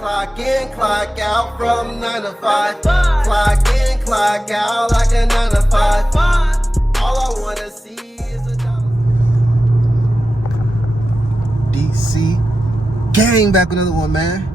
Clock in, clock out from 9 to 5. Clock in, clock out like a 9 to 5. All I wanna see is a dollar. DC gang, back with another one, man.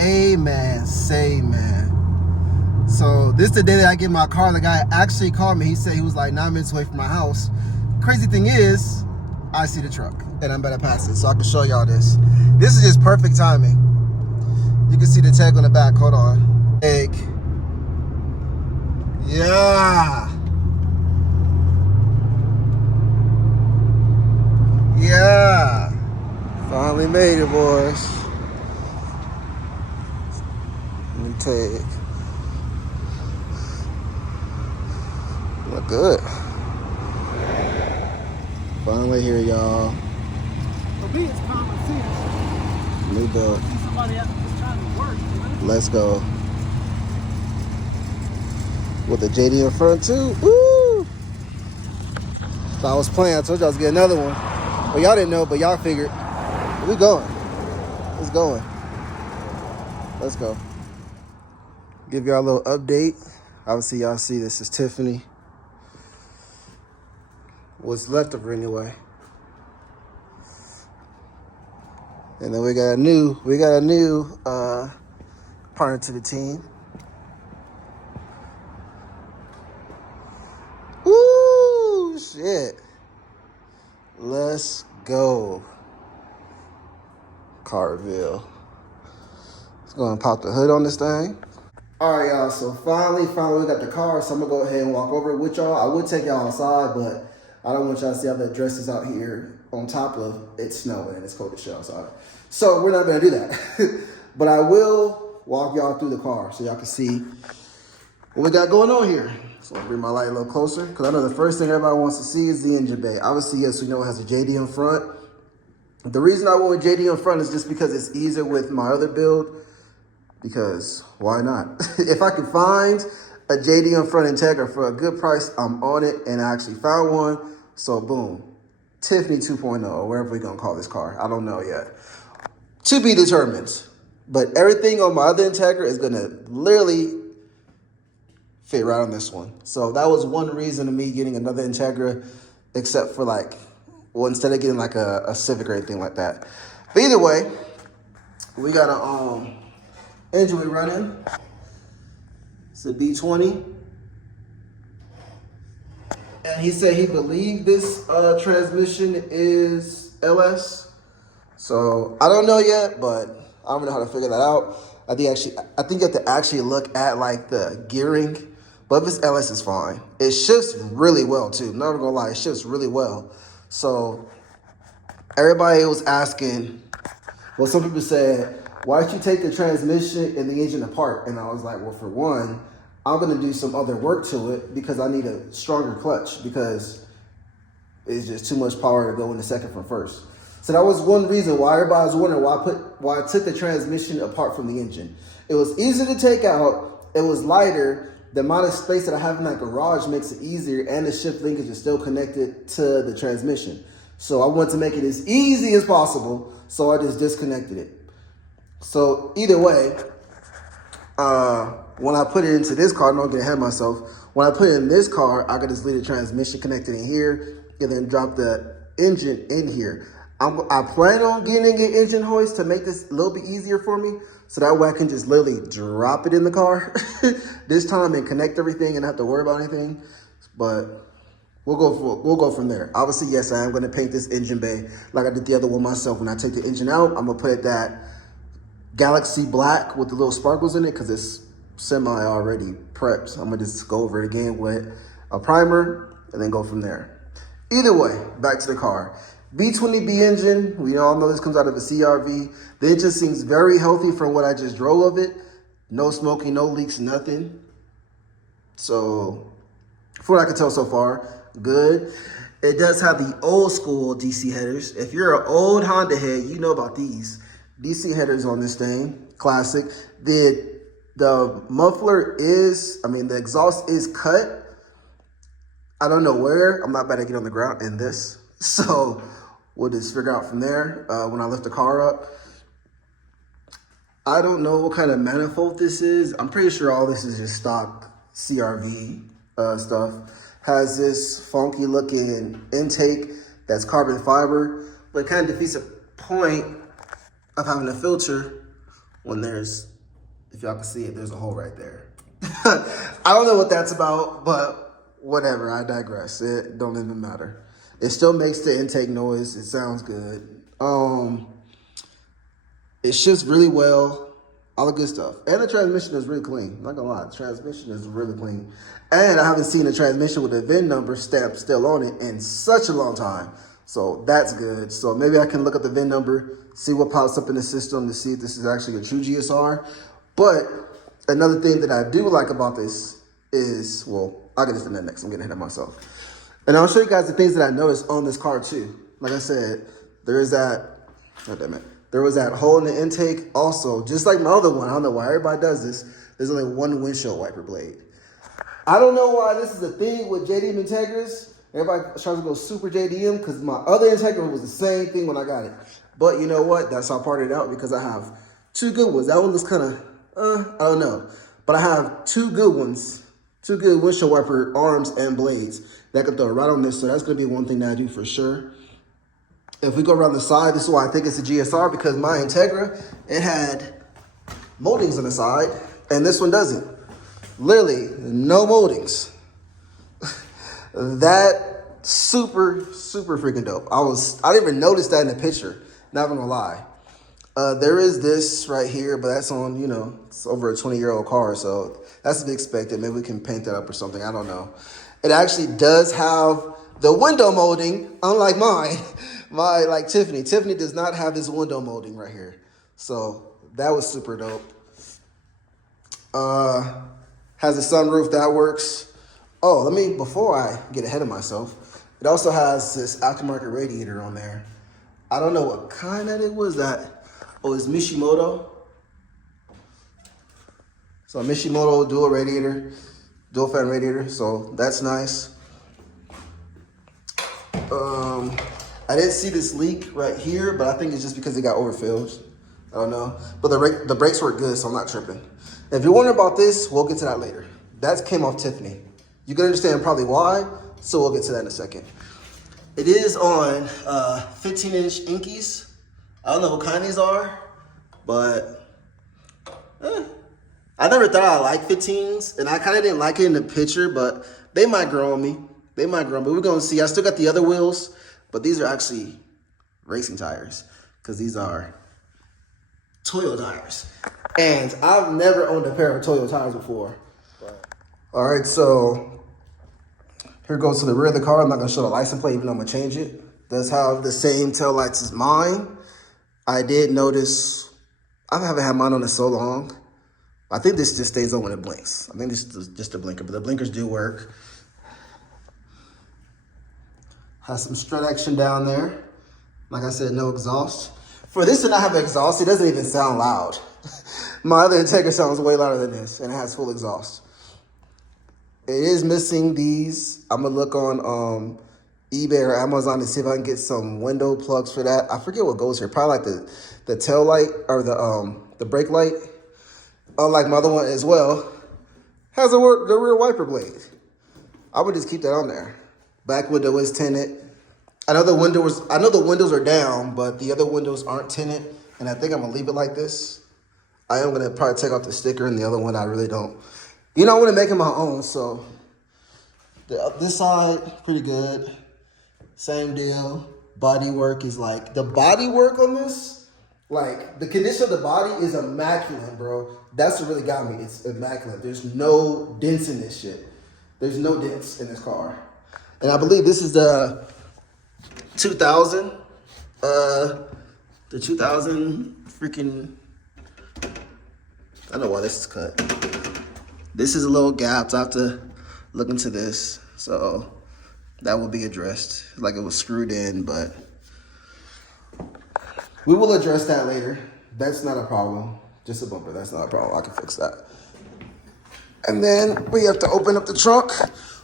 Amen. Say, man. So this is the day that I get my car. The guy actually called me. He said he was like 9 minutes away from my house. Crazy thing is, I see the truck and I'm about to pass it, so I can show y'all this. This is just perfect timing. You can see the tag on the back. Hold on. Tag. Yeah. Yeah. Finally made it, boys. Let me tag. Look good. Finally here, y'all. For me, it's common sense. New build. See somebody out just trying to work, you know? Let's go. With the JD in front too. Woo! If I was playing, I told you I was getting another one. Well, y'all didn't know, but y'all figured. We going. It's going. Let's go. Give y'all a little update. Obviously, y'all see this is Tiffany. What's left of her anyway. And then we got a new partner to the team. Woo, shit. Let's go. Carville. Let's go and pop the hood on this thing. All right, y'all, so finally we got the car, so I'm gonna go ahead and walk over it with y'all. I would take y'all outside, but I don't want y'all to see how the dress is out here on top of it's snowing and it's cold as shit outside. So we're not gonna do that. But I will walk y'all through the car so y'all can see what we got going on here. So I'll bring my light a little closer, because I know the first thing everybody wants to see is the engine bay. Obviously, yes, we know it has a JD in front. The reason I went with JD in front is just because it's easier with my other build, because why not? If I can find a JD in front Integra for a good price, I'm on it, and I actually found one. So boom, Tiffany 2.0, or whatever we're gonna call this car. I don't know yet. To be determined. But everything on my other Integra is gonna literally fit right on this one. So that was one reason of me getting another Integra, except for like, well, instead of getting like a Civic or anything like that. But either way, we got a engine we running. It's a B20. And he said he believed this transmission is LS. So I don't know yet, but I don't know how to figure that out. I think you have to actually look at like the gearing. But if it's LS, it's fine. It shifts really well too. Not gonna lie, it shifts really well. So everybody was asking, well, some people said, why don't you take the transmission and the engine apart? And I was like, well, for one, I'm gonna do some other work to it because I need a stronger clutch, because it's just too much power to go in the second from first. So that was one reason why everybody was wondering why I took the transmission apart from the engine. It was easy to take out. It was lighter. The amount of space that I have in my garage makes it easier, and the shift linkage is still connected to the transmission. So I wanted to make it as easy as possible, so I just disconnected it. So either way, when I put it into this car, I'm not gonna ahead of myself. When I put it in this car, I could just leave the transmission connected in here and then drop the engine in here. I plan on getting an engine hoist to make this a little bit easier for me, so that way I can just literally drop it in the car this time and connect everything and not have to worry about anything. But we'll go from there. Obviously, yes, I am gonna paint this engine bay like I did the other one myself. When I take the engine out, I'm gonna put that Galaxy black with the little sparkles in it, because it's semi already prepped. So I'm gonna just go over it again with a primer and then go from there. Either way, back to the car. B20B engine, we all know this comes out of a CRV. The engine seems very healthy from what I just drove of it. No smoking, no leaks, nothing. So, from what I can tell so far, good. It does have the old school DC headers. If you're an old Honda head, you know about these. DC headers on this thing, classic. The muffler is, the exhaust is cut. I don't know where. I'm not about to get on the ground in this. So we'll just figure out from there when I lift the car up. I don't know what kind of manifold this is. I'm pretty sure all this is just stock CRV stuff. Has this funky looking intake that's carbon fiber, but it kind of defeats the point of having a filter when there's, if y'all can see it, there's a hole right there. I don't know what that's about, but whatever, I digress. It don't even matter. It still makes the intake noise. It sounds good. It shifts really well, all the good stuff. And the transmission is really clean. I'm not gonna lie, the transmission is really clean. And I haven't seen a transmission with a VIN number stamped still on it in such a long time. So that's good. So maybe I can look up the VIN number, see what pops up in the system to see if this is actually a true GSR. But another thing that I do like about this is, well, I'll get into that next. I'm getting ahead of myself. And I'll show you guys the things that I noticed on this car too. Like I said, there is that, oh damn it. There was that hole in the intake also, just like my other one. I don't know why everybody does this. There's only one windshield wiper blade. I don't know why this is a thing with JDM Integras. Everybody tries to go super JDM because my other Integra was the same thing when I got it. But you know what? That's how I parted it out because I have two good ones. That one looks kind of, I don't know. But I have two good ones, two good windshield wiper arms and blades that I can throw right on this. So that's going to be one thing that I do for sure. If we go around the side, this is why I think it's a GSR, because my Integra, it had moldings on the side, and this one doesn't. Literally, no moldings. That super, super freaking dope. I didn't even notice that in the picture, not gonna lie. There is this right here, but that's on, you know, it's over a 20-year-old car, so that's to be expected. Maybe we can paint that up or something, I don't know. It actually does have the window molding, unlike mine. Like Tiffany. Tiffany does not have this window molding right here. So that was super dope. Has a sunroof, that works. Oh, before I get ahead of myself, it also has this aftermarket radiator on there. I don't know what kind that it was. It's Mishimoto. So Mishimoto dual radiator, dual fan radiator. So that's nice. I didn't see this leak right here, but I think it's just because it got overfilled. I don't know. But the brakes work good, so I'm not tripping. If you're wondering about this, we'll get to that later. That came off Tiffany. You can understand probably why, so we'll get to that in a second. It is on 15-inch Inkies. I don't know what kind these are, but I never thought I liked 15s, and I kind of didn't like it in the picture, but they might grow on me. They might grow on me. We're going to see. I still got the other wheels, but these are actually racing tires because these are Toyo tires. And I've never owned a pair of Toyo tires before. All right, so here goes to the rear of the car. I'm not going to show the license plate, even though I'm going to change it. Does have the same taillights as mine. I did notice, I haven't had mine on it so long. I think this just stays on when it blinks. I think this is just a blinker, but the blinkers do work. Has some strut action down there. Like I said, no exhaust. For this to not have exhaust, it doesn't even sound loud. My other Integra sounds way louder than this, and it has full exhaust. It is missing these. I'm gonna look on eBay or Amazon to see if I can get some window plugs for that. I forget what goes here. Probably like the tail light or the brake light. Unlike my other one as well, has the rear wiper blade. I would just keep that on there. Back window is tinted. I know the windows are down, but the other windows aren't tinted, and I think I'm gonna leave it like this. I am gonna probably take off the sticker, and the other one I really don't. You know, I'm gonna make it my own, so this side, pretty good. Same deal. Body work is like, the body work on this, like the condition of the body is immaculate, bro. That's what really got me. It's immaculate. There's no dents in this shit. There's no dents in this car. And I believe this is the 2000. The 2000 freaking, I don't know why this is cut. This is a little gap. I have to look into this. So that will be addressed. Like it was screwed in, but we will address that later. That's not a problem. Just a bumper. That's not a problem. I can fix that. And then we have to open up the trunk,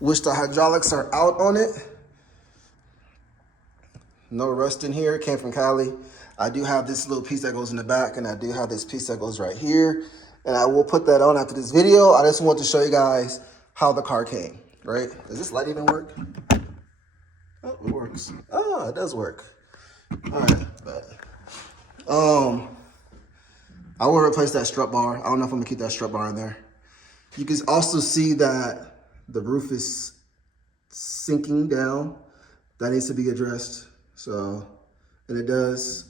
which the hydraulics are out on it. No rust in here. It came from Cali. I do have this little piece that goes in the back, and I do have this piece that goes right here. And I will put that on after this video. I just want to show you guys how the car came, right? Does this light even work? Oh, it works. Oh, it does work. All right, but I will replace that strut bar. I don't know if I'm gonna keep that strut bar in there. You can also see that the roof is sinking down. That needs to be addressed. So, and it does,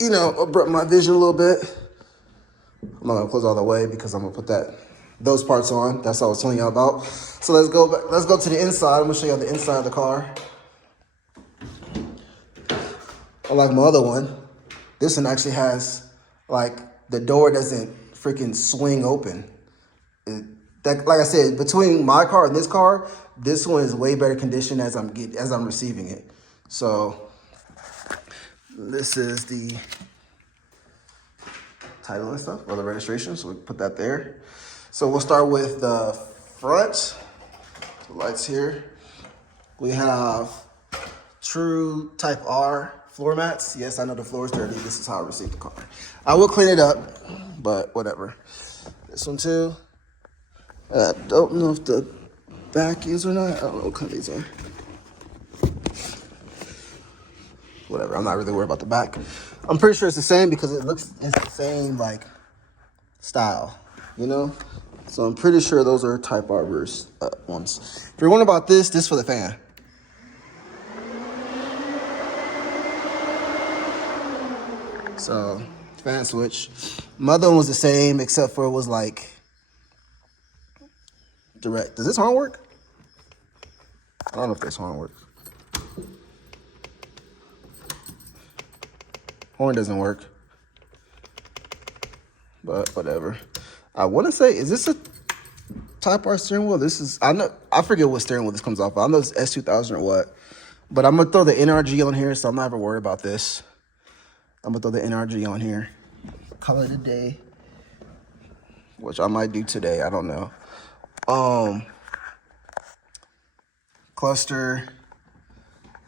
you know, abrupt my vision a little bit. I'm not gonna close all the way because I'm gonna put those parts on. That's what I was telling y'all about. So let's go back. Let's go to the inside. I'm gonna show you the inside of the car. Unlike my other one, this one actually has, like, the door doesn't freaking swing open. Like I said, between my car and this car, this one is way better condition as I'm receiving it. So this is the title and stuff, or the registration. So we put that there. So we'll start with the front. The lights here. We have true Type R floor mats. Yes, I know the floor is dirty. This is how I received the car. I will clean it up, but whatever. This one too. I don't know if the back is or not. I don't know what kind of these are. Whatever, I'm not really worried about the back. I'm pretty sure it's the same because it's the same, like, style, you know? So I'm pretty sure those are Type R ones. If you're wondering about this is for the fan. So, fan switch. My other one was the same, except for it was like direct. Does this horn work? I don't know if this horn works. Horn doesn't work. But whatever. I want to say, is this a Type R steering wheel? I forget what steering wheel this comes off of. I know it's S2000 or what. But I'm going to throw the NRG on here, so I'm not ever worried about this. I'm going to throw the NRG on here. Color today. Which I might do today. I don't know. Cluster.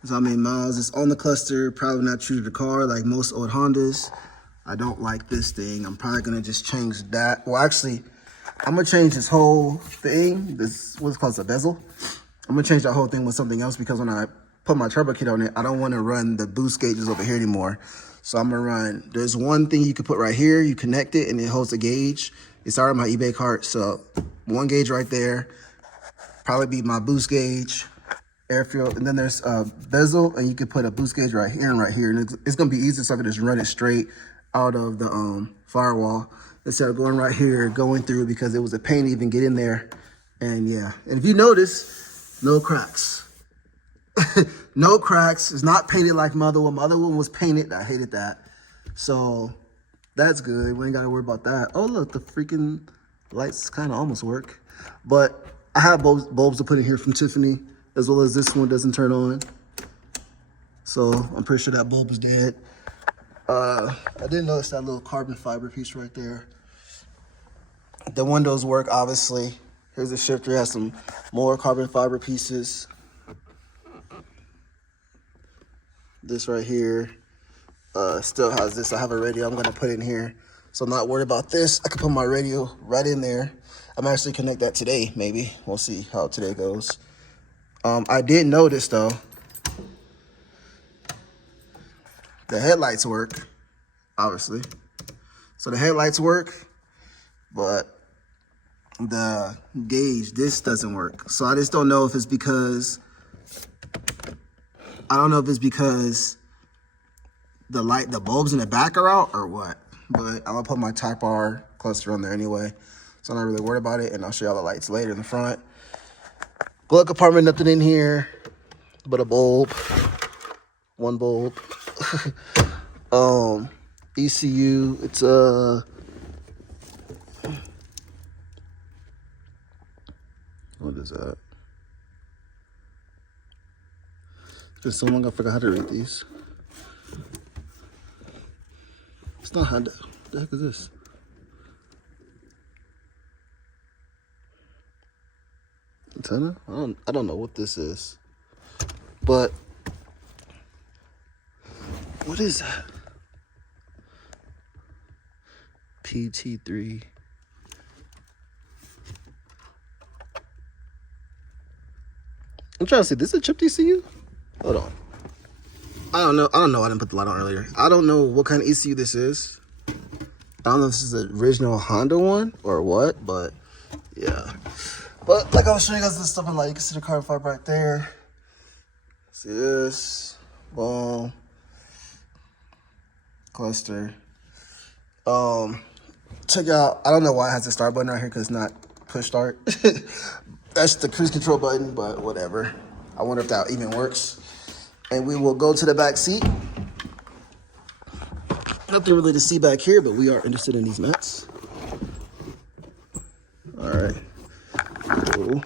Is how many miles it's on the cluster. Probably not true to the car like most old Hondas. I don't like this thing. I'm probably going to just change that. Well, actually, I'm going to change this whole thing. This, what's called a bezel. I'm going to change that whole thing with something else because when I put my turbo kit on it, I don't want to run the boost gauges over here anymore. So I'm going to run, there's one thing you can put right here. You connect it and it holds the gauge. It's already my eBay cart. So one gauge right there. Probably be my boost gauge, air fuel. And then there's a bezel and you can put a boost gauge right here and right here. And it's going to be easy so I can just run it straight out of the firewall instead of going right here, going through because it was a pain to even get in there. And yeah, and if you notice, no cracks. No cracks. It's not painted like my other one. My other one was painted. I hated that. So that's good. We ain't got to worry about that. Oh, look, the freaking lights kind of almost work. But I have bulbs to put in here from Tiffany, as well as this one doesn't turn on. So I'm pretty sure that bulb is dead. I didn't notice that little carbon fiber piece right there. The windows work, obviously. Here's the shifter. It has some more carbon fiber pieces. This right here still has this. I have a radio I'm going to put in here. So I'm not worried about this. I can put my radio right in there. I'm actually connect that today, maybe. We'll see how today goes. I did notice, though, the headlights work, obviously. So the headlights work, but the gauge, this doesn't work. So I just don't know if it's because, the bulbs in the back are out or what. But I'm gonna put my Type R cluster on there anyway. So I'm not really worried about it, and I'll show y'all the lights later in the front. Glove compartment, nothing in here but a bulb. One bulb. ECU, it's what is that? There's so long I forgot how to read these. It's not Honda. What the heck is this? Antenna? I don't know what this is. But What is that? PT3. I'm trying to see, this is a chip ECU? Hold on. I don't know. I didn't put the light on earlier. I don't know what kind of ECU this is. I don't know if this is the original Honda one or what, but yeah. But like I was showing you guys this stuff, and like you can see the carbon fiber right there. See this? Boom. Cluster. Check out. I don't know why it has the start button right here because it's not push start. That's the cruise control button, but whatever. I wonder if that even works. And we will go to the back seat. Nothing really to see back here, but we are interested in these mats. All right. Cool.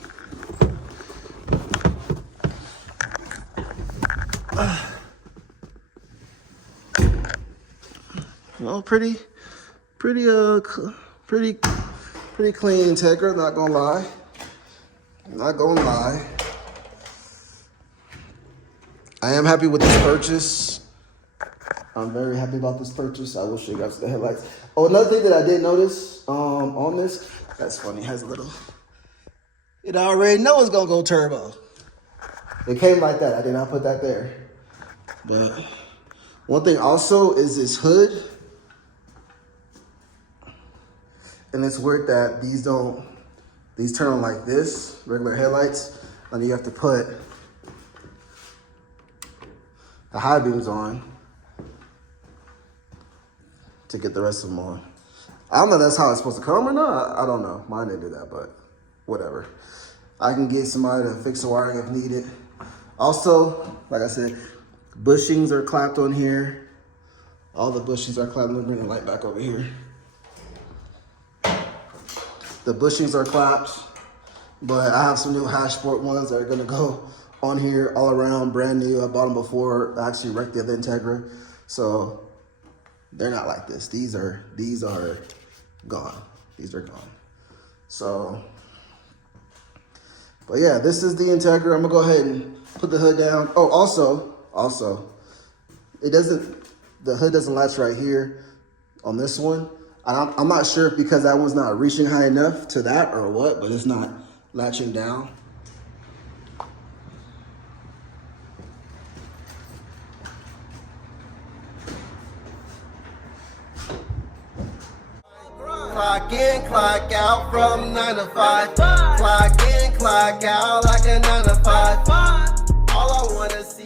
Well, pretty clean Integra, not gonna lie. Not gonna lie. I am happy with this purchase. I'm very happy about this purchase. I will show you guys the headlights. Oh, another thing that I did notice on this, that's funny, it has a little, it already know it's gonna go turbo. It came like that. I did not put that there. But one thing also is this hood. And it's weird that these turn on like this, regular headlights, and you have to put the high beams on to get the rest of them on. I don't know if that's how it's supposed to come or not. I don't know. Mine didn't do that, but whatever. I can get somebody to fix the wiring if needed. Also, like I said, bushings are clapped on here. All the bushings are clapped. Let me bring the light back over here. The bushings are clapped, but I have some new Hashport ones that are gonna go on here all around, brand new. I bought them before I actually wrecked the other Integra, so they're not like this. These are gone. These are gone. So, but yeah, this is the Integra. I'm gonna go ahead and put the hood down. Oh, also, the hood doesn't latch right here on this one. I'm not sure if because that one's not reaching high enough to that or what, but it's not latching down. Clock in, clock out from 9 to 5. Clock in, clock out like a 9 to 5. All I wanna see.